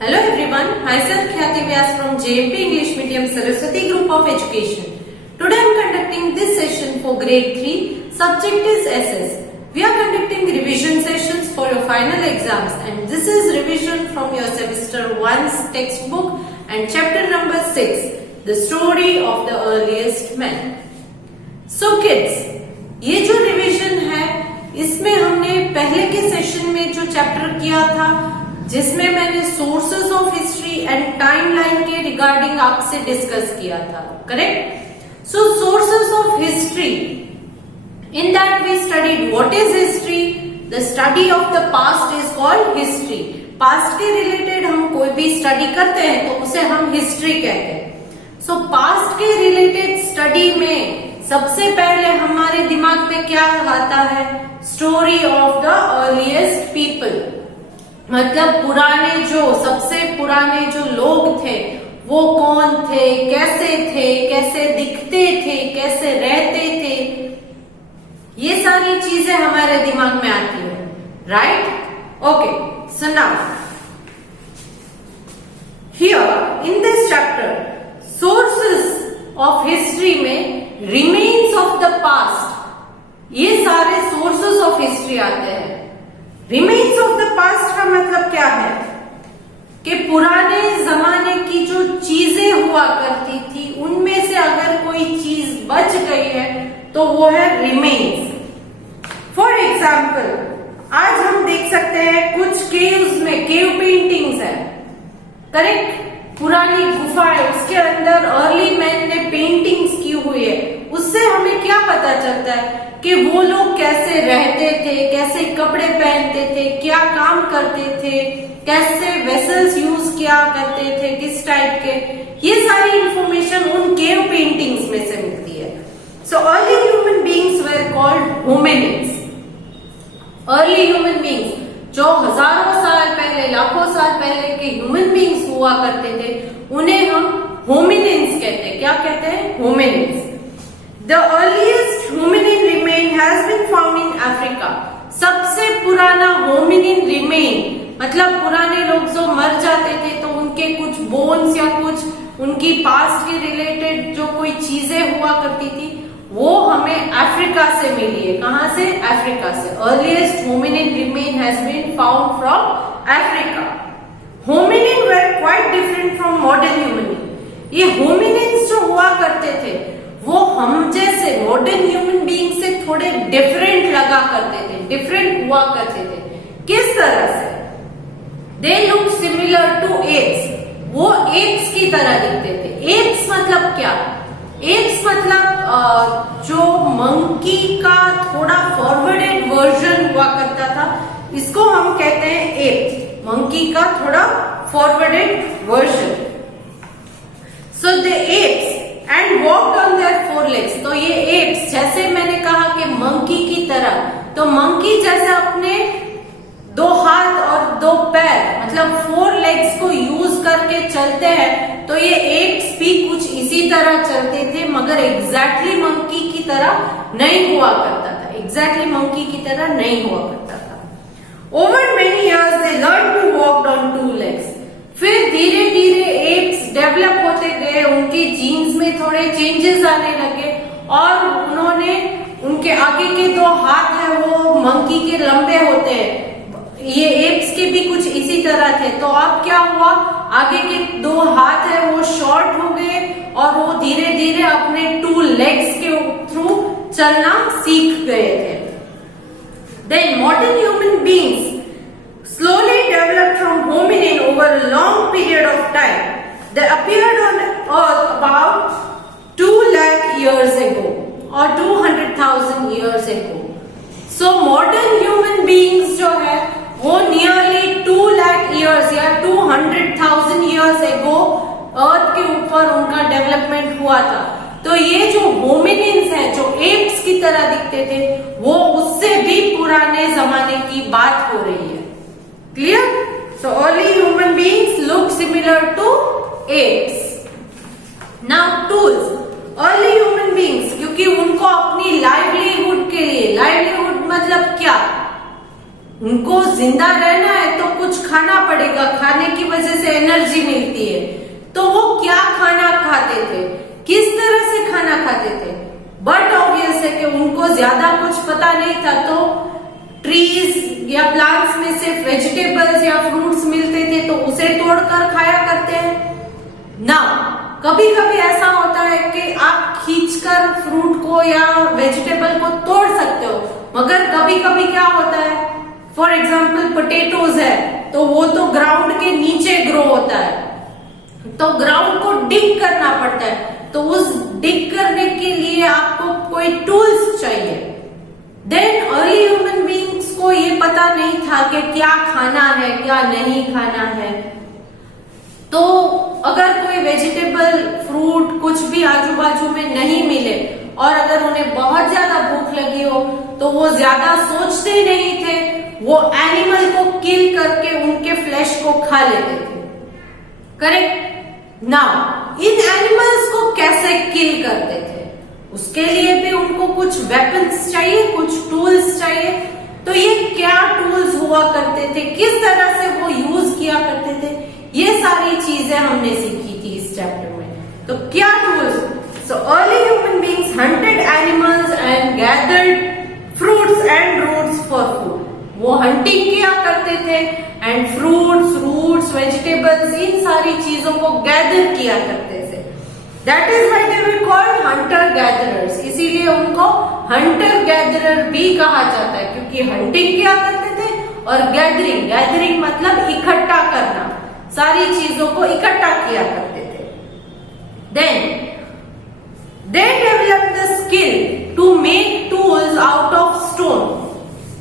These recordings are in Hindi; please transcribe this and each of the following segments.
Hello everyone, myself Khyati Vyas from JMP English Medium Saraswati Group of Education. Today I am conducting this session for grade 3. Subject is SS. We are conducting revision sessions for your final exams and this is revision from your semester 1's textbook and chapter number 6, the story of the earliest man. So kids, ये जो रिविजन है इसमें हमने पहले के सेशन में जो चैप्टर किया था जिसमें मैंने sources of history and timeline के रिगार्डिंग आपसे डिस्कस किया था, correct? So sources of history, in that we studied what is history. The study of the past is called history. Past के रिलेटेड हम कोई भी स्टडी करते हैं तो उसे हम हिस्ट्री कहते हैं. सो पास्ट के रिलेटेड स्टडी में सबसे पहले हमारे दिमाग में क्या आता है? Story of the earliest people. मतलब सबसे पुराने जो लोग थे वो कौन थे, कैसे दिखते थे, कैसे रहते थे, ये सारी चीजें हमारे दिमाग में आती है, right? Okay, so now here in this chapter sources of history में रिमेन्स ऑफ द पास्ट, ये सारे सोर्सेस ऑफ हिस्ट्री आते हैं. रिमेन्स ऑफ द पास्ट का मतलब क्या है कि पुराने जमाने की जो चीजें हुआ करती थी उनमें से अगर कोई चीज बच गई है तो वो है रिमेन्स. फॉर एग्जाम्पल आज हम देख सकते हैं कुछ केव्स में केव पेंटिंग्स है, करेक्ट? पुरानी गुफा है, उसके अंदर अर्ली मैन ने पेंटिंग्स की हुई है. उससे हमें क्या पता चलता है कि वो लोग कैसे रहते थे, कैसे कपड़े पहनते थे, क्या काम करते थे, कैसे वेसल्स यूज किया करते थे, किस टाइप के, ये सारी इंफॉर्मेशन उन केव पेंटिंग्स में से मिलती है. सो early human beings where called hominids. Early human beings जो हजारों साल पहले, लाखों साल पहले के ह्यूमन बीइंग्स हुआ करते थे उन्हें हम होमिनिड्स कहते हैं. क्या कहते हैं? Hominids. The earliest hominin remain has been found in Africa. सबसे पुराना hominin remain मतलब पुराने लोग जो मर जाते थे तो उनके कुछ बोन्स या कुछ उनकी पास्ट के रिलेटेड जो कोई चीजें हुआ करती थी वो हमें अफ्रीका से मिली है. कहां से? अफ्रीका से. Earliest hominin remain has been found from Africa. Hominin were quite different from modern hominin. ये hominins जो हुआ करते थे वो हम जैसे मॉडर्न ह्यूमन बीइंग से थोड़े डिफरेंट लगा करते थे, डिफरेंट हुआ करते थे. किस तरह से? They look similar to apps. वो एप्स की तरह दिखते थे. एप्स मतलब क्या? एप्स मतलब जो मंकी का थोड़ा फॉरवर्डेड वर्जन हुआ करता था, इसको हम कहते हैं एप्स. मंकी का थोड़ा forwarded version. So the apps and walked on their four legs. तो ये एप्स, जैसे मैंने कहा कि मंकी की तरह, तो मंकी जैसे अपने दो हाथ और दो पैर मतलब फोर लेग्स को यूज करके चलते हैं, तो ये एप्स भी कुछ इसी तरह चलते थे मगर एग्जैक्टली मंकी की तरह नहीं हुआ करता था. एग्जैक्टली मंकी की तरह नहीं हुआ करता था. Over many years they learn to walk on two legs. फिर धीरे धीरे एप्स डेवलप होते गए, उनके जीन्स में थोड़े चेंजेस आने लगे और उन्होंने उनके आगे के दो हाथ है वो मंकी के लंबे होते हैं. ये एप्स के भी कुछ इसी तरह थे. तो अब क्या हुआ? आगे के दो हाथ है वो शॉर्ट हो गए और वो धीरे धीरे अपने टू लेग्स के थ्रू चलना सीख गए थे. Then modern human beings slowly developed from hominin over a long period of time. They appeared on Earth about 2 lakh years ago or 200,000 years ago. So modern human beings जो है वो nearly 2 lakh years या 200,000 years ago Earth के ऊपर उनका डेवलपमेंट हुआ था. तो ये जो होमिनिन्स हैं जो एप्स की तरह दिखते थे वो उससे भी पुराने जमाने की बात हो रही है. Clear? So early human beings look similar to apes. Now tools. Early human beings क्योंकि उनको अपनी लाइवलीहुड के लिए, लाइवलीहुड मतलब क्या? उनको जिंदा रहना है तो कुछ खाना पड़ेगा, खाने की वजह से एनर्जी मिलती है। तो वो क्या खाना खाते थे, किस तरह से खाना खाते थे? बट ऑब्वियस है कि उनको ज्यादा कुछ पता नहीं था, तो ट्रीज या प्लांट्स में सिर्फ वेजिटेबल्स या फ्रूट्स मिलते थे तो उसे तोड़कर खाया करते हैं ना। कभी कभी ऐसा होता है कि आप खींचकर फ्रूट को या वेजिटेबल को तोड़ सकते हो, मगर कभी कभी क्या होता है, फॉर एग्जाम्पल पोटेटोज है तो वो तो ग्राउंड के नीचे ग्रो होता है, तो ग्राउंड को डिग करना पड़ता है, तो उस डिग करने के लिए आपको कोई टूल्स चाहिए। देन अर्ली ह्यूमन बीइंग्स को ये पता नहीं था कि क्या खाना है क्या नहीं खाना है। तो अगर कोई वेजिटेबल फ्रूट कुछ भी आजू बाजू में नहीं मिले और अगर उन्हें बहुत ज्यादा भूख लगी हो तो वो ज्यादा सोचते नहीं थे, वो एनिमल को किल करके उनके फ्लैश को खा लेते थे। करेक्ट। नाउ इन एनिमल्स को कैसे किल करते थे, उसके लिए भी उनको कुछ वेपन्स चाहिए, कुछ टूल्स चाहिए। तो ये क्या टूल्स हुआ करते थे, किस तरह से वो यूज किया करते थे, ये सारी चीजें हमने सीखी थी इस चैप्टर में। तो क्या tools? So early human beings hunted animals and gathered fruits and roots for food. वो हंटिंग किया करते थे एंड फ्रूट्स वेजिटेबल्स, इन सारी चीजों को गैदर किया करते थे। That is why they were called Hunter gatherers. इसीलिए उनको हंटर गैदरर भी कहा जाता है, क्योंकि हंटिंग किया करते थे और गैदरिंग मतलब इकट्ठा करना, सारी चीजों को इकट्ठा किया करते थे। Then they develop the skill to make tools out of stone.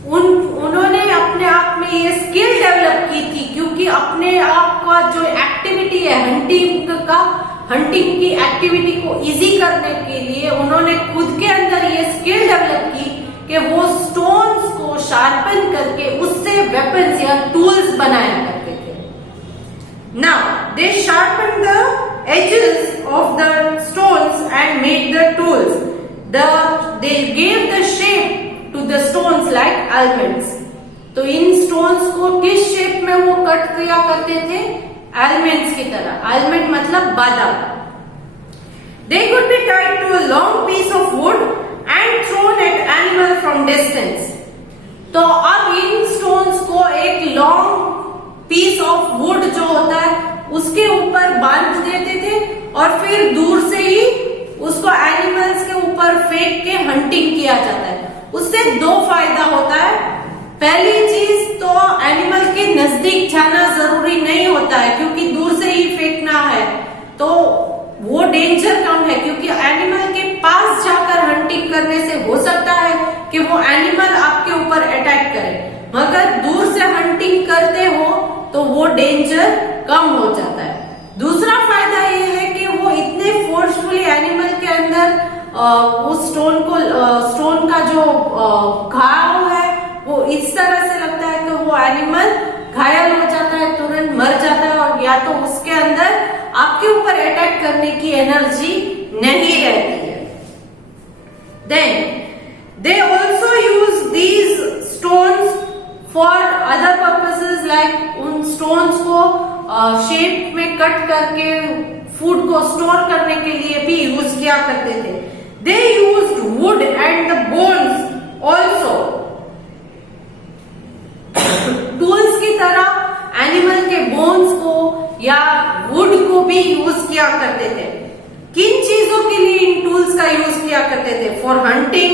उन्होंने अपने आप में ये स्किल डेवलप की थी, क्योंकि अपने आप का जो एक्टिविटी है हंटिंग की एक्टिविटी को इजी करने के लिए उन्होंने खुद के अंदर ये स्किल डेवलप की कि वो स्टोन्स को शार्पन करके उससे वेपन्स या टूल्स बनाया करते थे। Now they sharpened the edges of the stones and made the tools. They gave the shape to the stones like almonds. तो इन स्टोन्स को किस शेप में वो कट किया करते थे? almonds की तरह। almond मतलब बादाम। They could be tied to a long piece of wood and thrown at animal from distance. तो अब इन स्टोन्स को एक लॉन्ग पीस ऑफ वुड जो होता है उसके ऊपर बांध देते थे और फिर दूर से ही उसको एनिमल्स के ऊपर फेंक के हंटिंग किया जाता है। उससे दो फायदा होता है। पहली चीज तो एनिमल के नजदीक जाना जरूरी नहीं होता है, क्योंकि दूर से ही फेंकना है तो वो डेंजर कम है, क्योंकि एनिमल के पास जाकर हंटिंग करने से हो सकता है कि वो एनिमल आपके ऊपर अटैक करे, मगर दूर से हंटिंग करते हो तो वो डेंजर कम हो जाता है। दूसरा फायदा ये है कि वो इतने फोर्सफुली एनिमल के अंदर उस स्टोन का जो घाव है वो इस तरह से लगता है कि वो एनिमल घायल हो जाता है, तुरंत मर जाता है, और या तो उसके अंदर आपके ऊपर अटैक करने की एनर्जी नहीं रहती है। Then they also use these stones for other purposes, like उन स्टोन्स को शेप में कट करके फूड को स्टोर करने के लिए भी यूज किया करते थे। They used wood and the bones also. Tools की तरह एनिमल के बोन्स को या वुड को भी यूज किया करते थे। किन चीजों के लिए इन टूल्स का यूज किया करते थे? For hunting,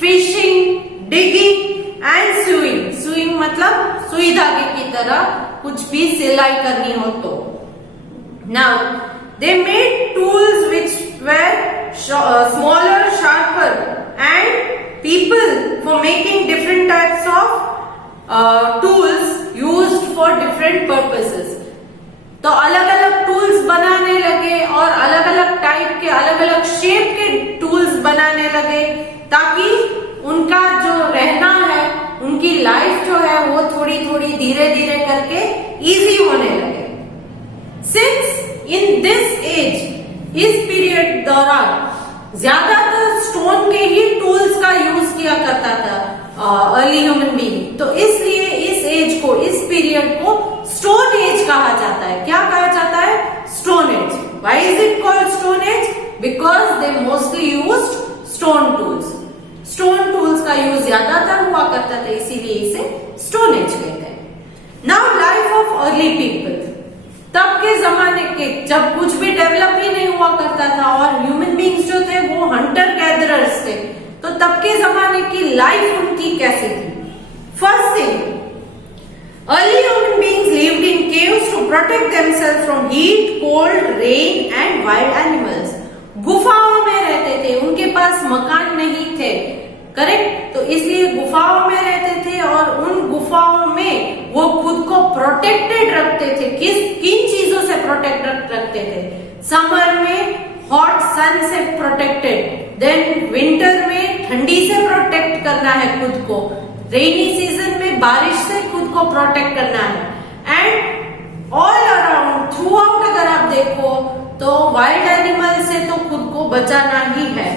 fishing, digging and sewing. Sewing मतलब सुई धागे की तरह कुछ भी सिलाई करनी हो तो। Now they made tools which where smaller, sharper and people for making different types of tools used for different purposes. तो अलग अलग टूल्स बनाने लगे और अलग अलग टाइप के, अलग अलग शेप के टूल्स बनाने लगे, ताकि उनका जो रहना है, उनकी लाइफ जो है वो थोड़ी थोड़ी धीरे धीरे करके इजी होने लगे। सिंस इन दिस एज, इस पीरियड दौरान ज्यादातर स्टोन के ही टूल्स का यूज किया करता था अर्ली ह्यूमन बीइंग, तो इसलिए एज को, इस पीरियड को स्टोन एज कहा जाता है। क्या कहा जाता है? Stone age. Why is it called stone age? Because they mostly used stone tools. Stone tools का यूज ज्यादातर हुआ करता था, इसीलिए इसे स्टोन एज कहते हैं। Now life of early people. तब के जमाने के, जब कुछ भी डेवलप ही नहीं हुआ करता था और ह्यूमन बींग्स जो थे वो हंटर गैदरर्स थे, तो तब के जमाने की लाइफ उनकी कैसी थी? First thing, early human beings lived in caves to protect themselves from heat, cold, rain and wild animals. गुफाओं में रहते थे, उनके पास मकान नहीं थे, करेक्ट? तो इसलिए गुफाओं में रहते थे और उन गुफाओं में वो खुद को प्रोटेक्टेड रखते थे। किन चीजों से प्रोटेक्ट रखते थे? समर में हॉट सन से प्रोटेक्टेड, देन विंटर में ठंडी से प्रोटेक्ट करना है खुद को, रेनी सीजन में बारिश से खुद को प्रोटेक्ट करना है, and all around through out अगर आप देखो तो वाइल्ड एनिमल से तो खुद को बचाना ही है।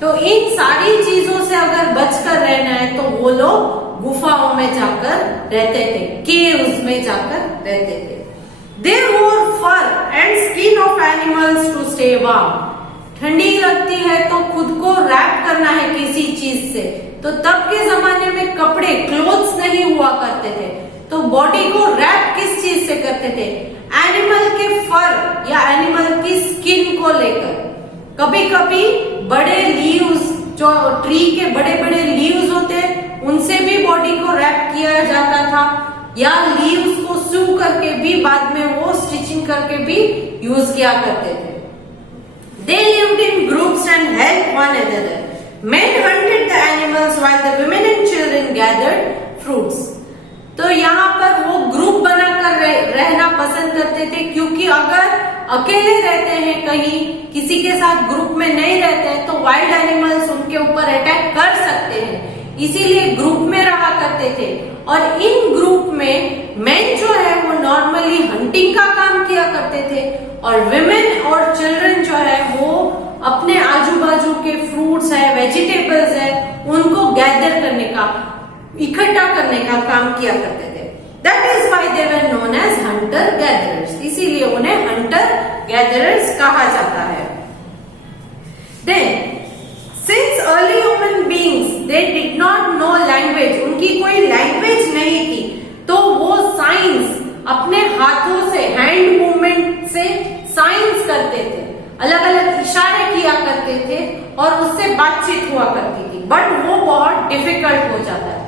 तो इन सारी चीजों से अगर बचकर रहना है तो वो लोग गुफाओं में जाकर रहते थे, केव्स में जाकर रहते थे। They wore fur and skin of animals to stay warm. ठंडी लगती है तो खुद को रैप करना है किसी चीज से, तो तब के जमाने में कपड़े, क्लोथ्स नहीं हुआ करते थे, तो बॉडी को रैप किस चीज से करते थे? एनिमल के फर या एनिमल की स्किन को लेकर। कभी कभी बड़े लीव्स, जो ट्री के बड़े बड़े लीव्स होते हैं, उनसे भी बॉडी को रैप किया जाता था, या लीव्स को सू करके भी बाद में वो स्टिचिंग करके भी यूज किया करते थे। They lived in groups and helped one another. Men hunted the animals while the women and children gathered fruits. तो यहाँ पर वो ग्रुप बनाकर रहना पसंद करते थे, क्योंकि अगर अकेले रहते हैं कहीं, किसी के साथ ग्रुप में नहीं रहते हैं, तो वाइल्ड एनिमल्स उनके ऊपर अटैक कर सकते हैं, इसीलिए ग्रुप में रहा करते थे। और इन ग्रुप में मेन जो है वो नॉर्मली हंटिंग का काम किया करते थे, और विमेन और चिल्ड्रन जो है वो अपने आजू बाजू के फ्रूट्स है, वेजिटेबल्स है, उनको गैदर करने का, इकट्ठा करने का काम किया करते थे। That is why they were known as hunter gatherers. इसीलिए उन्हें hunter gatherers कहा जाता है। Then, since early human beings they did not know language, उनकी कोई लैंग्वेज नहीं थी, तो वो साइंस अपने हाथों से, हैंड मूवमेंट से साइंस करते थे, अलग अलग इशारे किया करते थे और उससे बातचीत हुआ करती थी, बट वो बहुत डिफिकल्ट हो जाता है।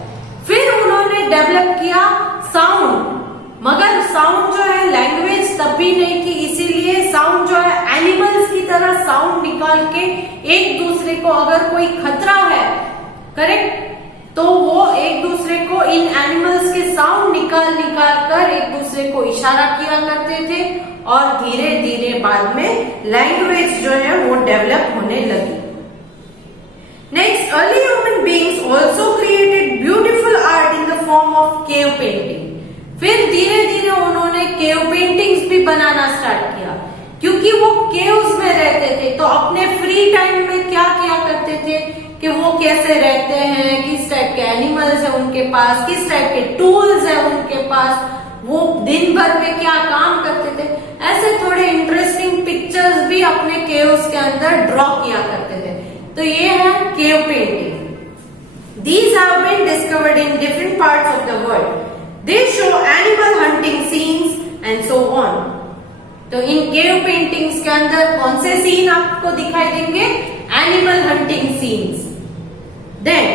फिर उन्होंने डेवलप किया साउंड, मगर साउंड जो है लैंग्वेज तब भी नहीं थी, इसीलिए साउंड जो है एनिमल्स की तरह साउंड निकाल के एक दूसरे को, अगर कोई खतरा है, करेक्ट, तो वो एक दूसरे को इन एनिमल्स के साउंड निकाल कर एक दूसरे को इशारा किया करते थे, और धीरे धीरे बाद में लैंग्वेज जो है वो डेवलप होने लगी। Next, early human beings also created beautiful art in the form of cave painting. फिर धीरे धीरे उन्होंने केव पेंटिंग्स भी बनाना स्टार्ट किया, क्योंकि वो केव्स में रहते थे, तो अपने फ्री टाइम में क्या किया करते थे कि वो कैसे रहते हैं, किस टाइप के एनिमल्स है उनके पास, किस टाइप के टूल्स है उनके पास, वो दिन भर में क्या काम करते थे, ऐसे थोड़े इंटरेस्टिंग पिक्चर्स भी अपने केव्स के अंदर ड्रॉ किया करते थे। तो ये है cave painting. These have been discovered in different parts of the world. They show animal hunting scenes and so on. तो इन केव पेंटिंग्स के अंदर कौन से सीन आपको दिखाई देंगे? Animal hunting scenes. Then,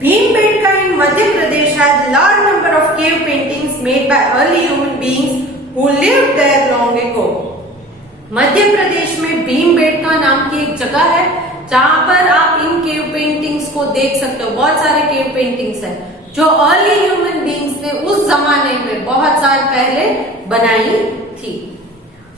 Bhimbetka in Madhya Pradesh has large number of cave paintings made by early human beings who lived there long ago. Madhya Pradesh में भीमबेटका नाम की एक जगह है, जहां पर आप इन केव पेंटिंग्स को देख सकते हो। बहुत सारे केव पेंटिंग्स हैं जो अर्ली ह्यूमन बीइंग्स ने उस जमाने में बहुत साल पहले बनाई थी।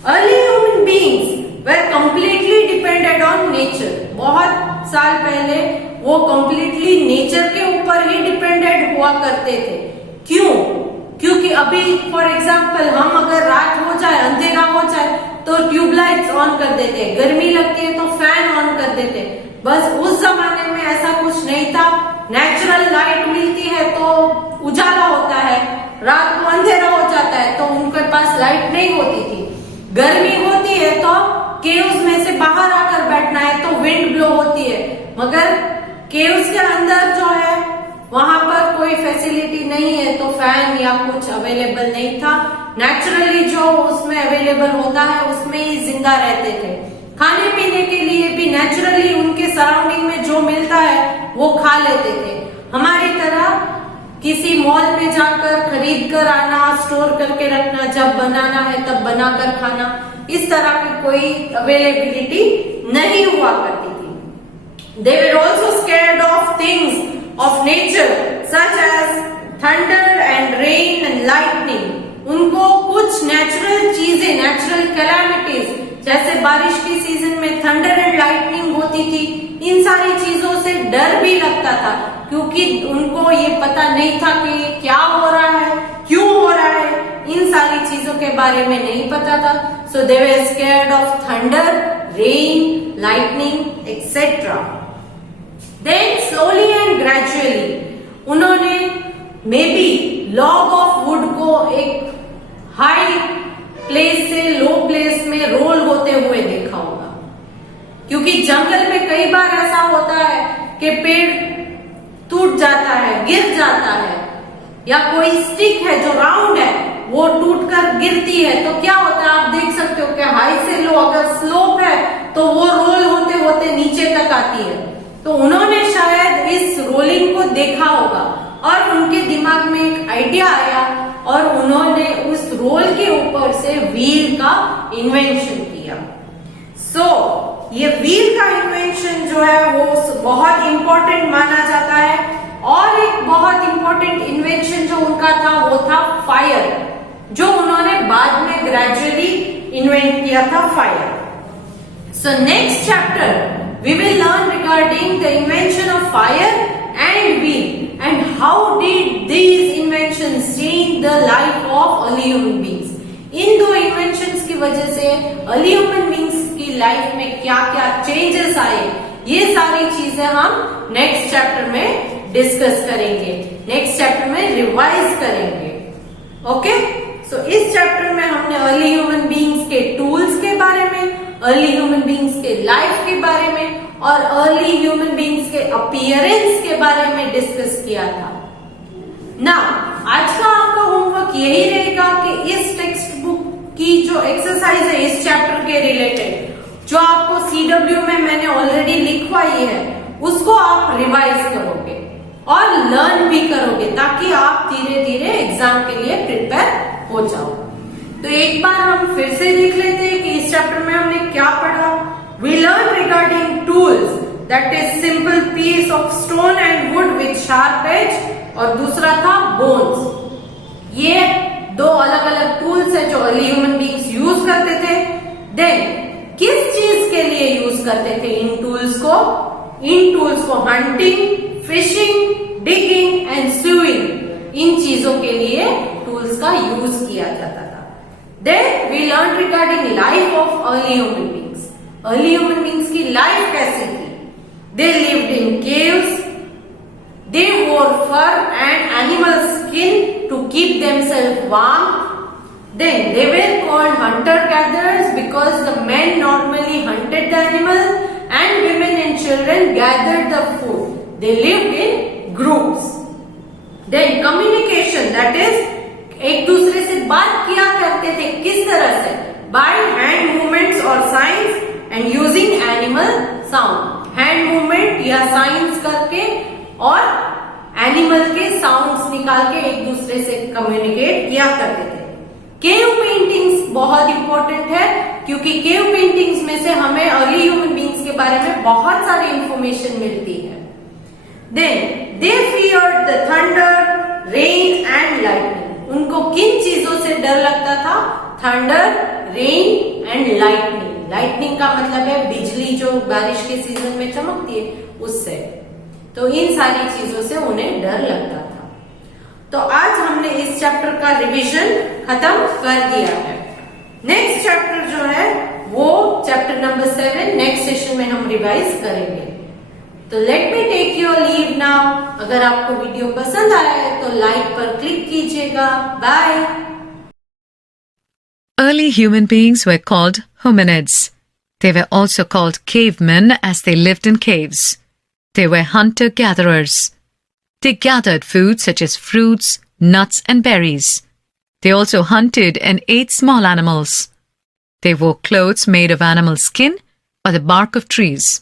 Early human beings were completely depended on nature. बहुत साल पहले वो कंप्लीटली नेचर के ऊपर ही डिपेंडेड हुआ करते थे। क्यों? क्योंकि अभी फॉर एग्जाम्पल हम अगर रात हो जाए, अंधेरा हो जाए, तो ट्यूबलाइट्स ऑन कर देते, गर्मी लगती है तो फैन ऑन कर देते। बस उस जमाने में ऐसा कुछ नहीं था, नेचुरल लाइट मिलती है तो उजाला होता है, रात को अंधेरा हो जाता है तो उनके पास लाइट नहीं होती थी। गर्मी होती है तो केव्स में से बाहर आकर बैठना है तो विंड ब्लो होती है, मगर केव्स के अंदर जो है वहां पर कोई फैसिलिटी नहीं है तो फैन या कुछ अवेलेबल नहीं था। नेचुरली जो उसमें अवेलेबल होता है उसमें ही जिंदा रहते थे। खाने पीने के लिए भी नेचुरली उनके सराउंडिंग में जो मिलता है वो खा लेते थे। हमारी तरह किसी मॉल में जाकर खरीद कर आना, स्टोर करके रखना, जब बनाना है तब बनाकर खाना, इस तरह की कोई अवेलेबिलिटी नहीं हुआ करती थी। They were also scared of things of nature such as thunder and rain and lightning. उनको कुछ नेचुरल चीजें, नेचुरल कैलामिटीज, जैसे बारिश की सीजन में थंडर एंड लाइटनिंग होती थी, इन सारी चीजों से डर भी लगता था क्योंकि उनको ये पता नहीं था कि ये क्या हो रहा है, क्यों हो रहा है, इन सारी चीजों के बारे में नहीं पता था। So they were scared of thunder, rain, lightning etcetera. Then slowly and gradually उन्होंने maybe log of wood को एक हाई प्लेस से लो प्लेस में रोल होते हुए देखा होगा, क्योंकि जंगल में कई बार ऐसा होता है कि पेड़ टूट जाता है, गिर जाता है, या कोई स्टिक है जो राउंड है वो टूटकर गिरती है तो क्या होता है आप देख सकते हो कि हाई से लो, अगर स्लोप है तो वो रोल होते होते नीचे तक आती है। तो उन्होंने शायद इस रोलिंग को देखा होगा और उनके दिमाग में एक आइडिया आया और उन्होंने उस रोल के ऊपर से व्हील का इन्वेंशन किया। ये व्हील का इन्वेंशन जो है वो बहुत इंपॉर्टेंट माना जाता है। और एक बहुत इंपॉर्टेंट इन्वेंशन जो उनका था वो था फायर, जो उन्होंने बाद में ग्रेजुअली इन्वेंट किया था fire. So next chapter we will learn regarding the invention of fire and wheel and how did these inventions change the life of early human beings. इन दो इन्वेंशंस की वजह से अर्ली ह्यूमन बीइंग्स की लाइफ में क्या क्या चेंजेस आए, ये सारी चीजें हम नेक्स्ट चैप्टर में डिस्कस करेंगे, नेक्स्ट चैप्टर में रिवाइज करेंगे। ओके, सो इस चैप्टर में हमने अर्ली ह्यूमन बीइंग्स के टूल्स के बारे में, अर्ली ह्यूमन बीइंग्स के लाइफ के बारे में और अर्ली ह्यूमन बीइंग्स के अपीयरेंस के बारे में डिस्कस किया था ना। आज का आपका होमवर्क यही रहेगा कि इस टेक्स्ट बुक की जो एक्सरसाइज है इस चैप्टर के रिलेटेड, जो आपको CW में मैंने ऑलरेडी लिखवाई है, उसको आप रिवाइज करोगे और लर्न भी करोगे ताकि आप धीरे धीरे एग्जाम के लिए प्रिपेयर हो जाओ। तो एक बार हम फिर से देख लेते हैं कि इस चैप्टर में हमने क्या पढ़ा। We learn regarding tools, that is simple piece of stone and wood with sharp edge, और दूसरा था बोन्स। ये दो अलग अलग टूल्स है जो अर्ली ह्यूमन बीइंग्स यूज करते थे। देन किस चीज के लिए यूज करते थे इन टूल्स को? इन टूल्स को hunting, fishing, digging and swimming, इन चीजों के लिए टूल्स का यूज किया जाता था। Then we learn regarding life of early human beings. Early human beings की लाइफ कैसी थी? They lived in caves, they wore fur and animal skin to keep themselves warm. Then they were called hunter-gatherers because the men normally hunted the animals and women and children gathered the food. They lived in groups. Then communication, that is एक दूसरे से बात किया करते थे। किस तरह से? By hand movements or signs and using animal sound. Hand movement या signs करके और एनिमल के साउंड्स निकाल के एक दूसरे से कम्युनिकेट किया करते थे। केव पेंटिंग्स बहुत इंपॉर्टेंट है क्योंकि केव पेंटिंग्स में से हमें अर्ली ह्यूमन बीइंग्स के बारे में बहुत सारी इंफॉर्मेशन मिलती है। Then they feared the thunder, rain and lightning. उनको किन चीजों से डर लगता था? Thunder, rain and lightning. Lightning का मतलब है बिजली जो बारिश के सीजन में चमकती है उससे। तो इन सारी चीजों से उन्हें डर लगता था। तो आज हमने इस चैप्टर का रिवीजन खत्म कर दिया है। नेक्स्ट चैप्टर जो है वो चैप्टर नंबर 7 नेक्स्ट सेशन में हम रिवाइज करेंगे। तो let me take your leave now. अगर आपको वीडियो पसंद आया है तो लाइक पर क्लिक कीजिएगा। Bye. Early human beings were called hominids. They were also called cavemen as they lived in caves. They were hunter-gatherers. They gathered food such as fruits, nuts and berries. They also hunted and ate small animals. They wore clothes made of animal skin or the bark of trees.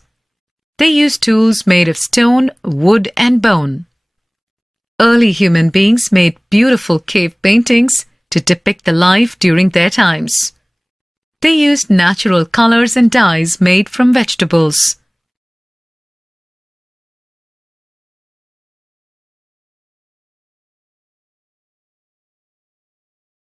They used tools made of stone, wood and bone. Early human beings made beautiful cave paintings to depict the life during their times. They used natural colors and dyes made from vegetables.